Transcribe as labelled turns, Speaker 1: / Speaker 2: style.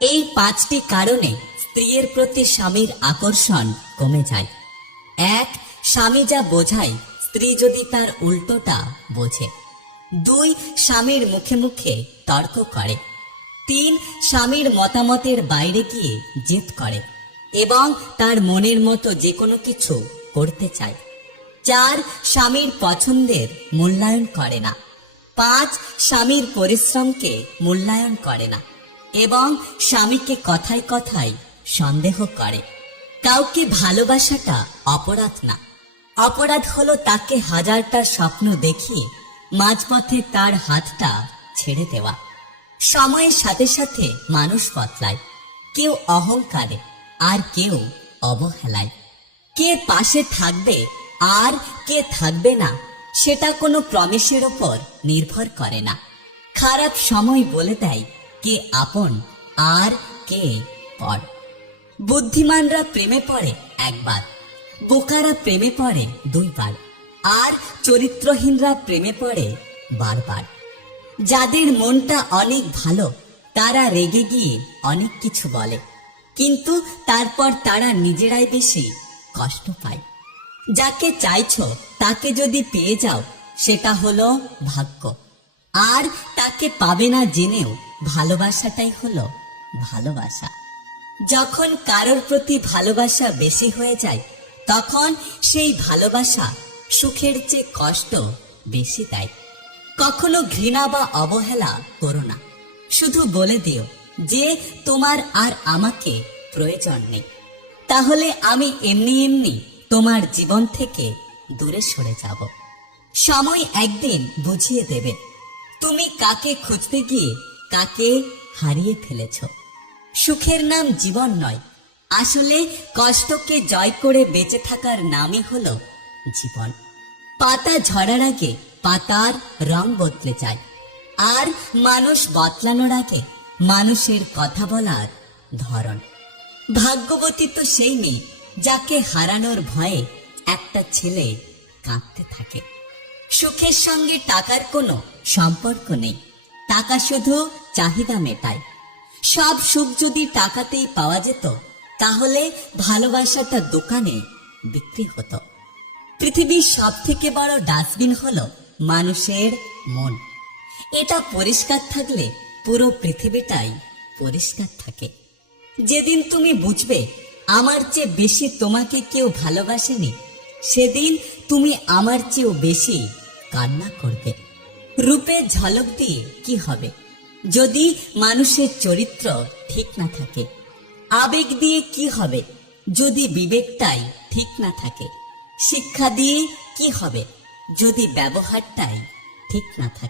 Speaker 1: এই পাঁচটি কারণে স্ত্রীর প্রতি স্বামীর আকর্ষণ কমে যায়। এক, স্বামী যা বোঝায়, স্ত্রী যদি তার উল্টোটা বোঝে। দুই, স্বামীর মুখে মুখে তর্ক করে। তিন, স্বামীর মতামতের বাইরে গিয়ে জেদ করে এবং তার মনের মতো যে কোনো কিছু করতে চায়। চার, স্বামীর পছন্দের মূল্যায়ন করে না। পাঁচ, স্বামীর পরিশ্রমকে মূল্যায়ন করে না। এবং স্বামীকে কথায় কথায় সন্দেহ করে। কাউকে ভালোবাসাটা অপরাধ না। অপরাধ হলো তাকে হাজারটা স্বপ্ন দেখিয়ে মাঝপথে তার হাতটা ছেড়ে দেওয়া। সময়ের সাথে সাথে মানুষ বদলায়। কেউ অহংকারে, আর কেউ অবহেলায়। কে পাশে থাকবে আর কে থাকবে না, সেটা কোনো প্রমিসের ওপর নির্ভর করে না। খারাপ সময় বলে দেয় কে আপন, আর কে পর। বুদ্ধিমানরা প্রেমে পড়ে একবার, বোকারা প্রেমে পড়ে দুইবার, আর চরিত্রহীনরা প্রেমে পড়ে বারবার। যাদের মনটা অনেক ভালো, তারা রেগে গিয়ে অনেক কিছু বলে, কিন্তু তারপর তারা নিজেরাই বেশি কষ্ট পায়। যাকে চাইছো, তাকে যদি পেয়ে যাও, সেটা হলো ভাগ্য। আর তাকে পাবে না জেনেও ভালোবাসাটাই হলো ভালোবাসা। যখন কারোর প্রতি ভালোবাসা বেশি হয়ে যায়, তখন সেই ভালোবাসা সুখের চেয়ে কষ্ট বেশি দেয়। কখনো ঘৃণা বা অবহেলা করো না। শুধু বলে দিও যে তোমার আর আমাকে প্রয়োজন নেই। তাহলে আমি এমনি এমনি তোমার জীবন থেকে দূরে সরে যাব। সময় একদিন বুঝিয়ে দেবে। তুমি কাকে খুঁজতে গিয়ে কাকে হারিয়ে ফেলেছ? সুখের নাম জীবন নয়। আসলে কষ্টকে জয় করে বেঁচে থাকার নামই হলো জীবন। পাতা ঝরার আগে পাতার রং বদলে যায়। আর মানুষ বদলানোর আগে মানুষের কথা বলার ধরন। ভাগ্যবতী তো সেই মেয়ে যাকে হারানোর ভয়ে একটা ছেলে কাঁদতে থাকে। সুখের সঙ্গে টাকার কোনো সম্পর্ক নেই। টাকা শুধু চাহিদা মেটায়। সব সুখ যদি টাকাতেই পাওয়া যেত, তাহলে ভালোবাসাটা দোকানে বিক্রি হতো। পৃথিবীর সব থেকে বড় ডাস্টবিন হলো মানুষের মন। এটা পরিষ্কার থাকলে পুরো পৃথিবীটাই পরিষ্কার থাকে। যেদিন তুমি বুঝবে, আমার চেয়ে বেশি তোমাকে কেউ ভালোবাসেনি, সেদিন তুমি আমার চেয়েও বেশি কান্না করবে। রূপের ঝলক দিয়ে কি হবে? যদি মানুষের চরিত্র ঠিক না থাকে, আবেগ দিয়ে কি হবে? যদি বিবেকটাই ঠিক না থাকে, শিক্ষা দিয়ে কি হবে? যদি ব্যবহারটাই ঠিক না থাকে।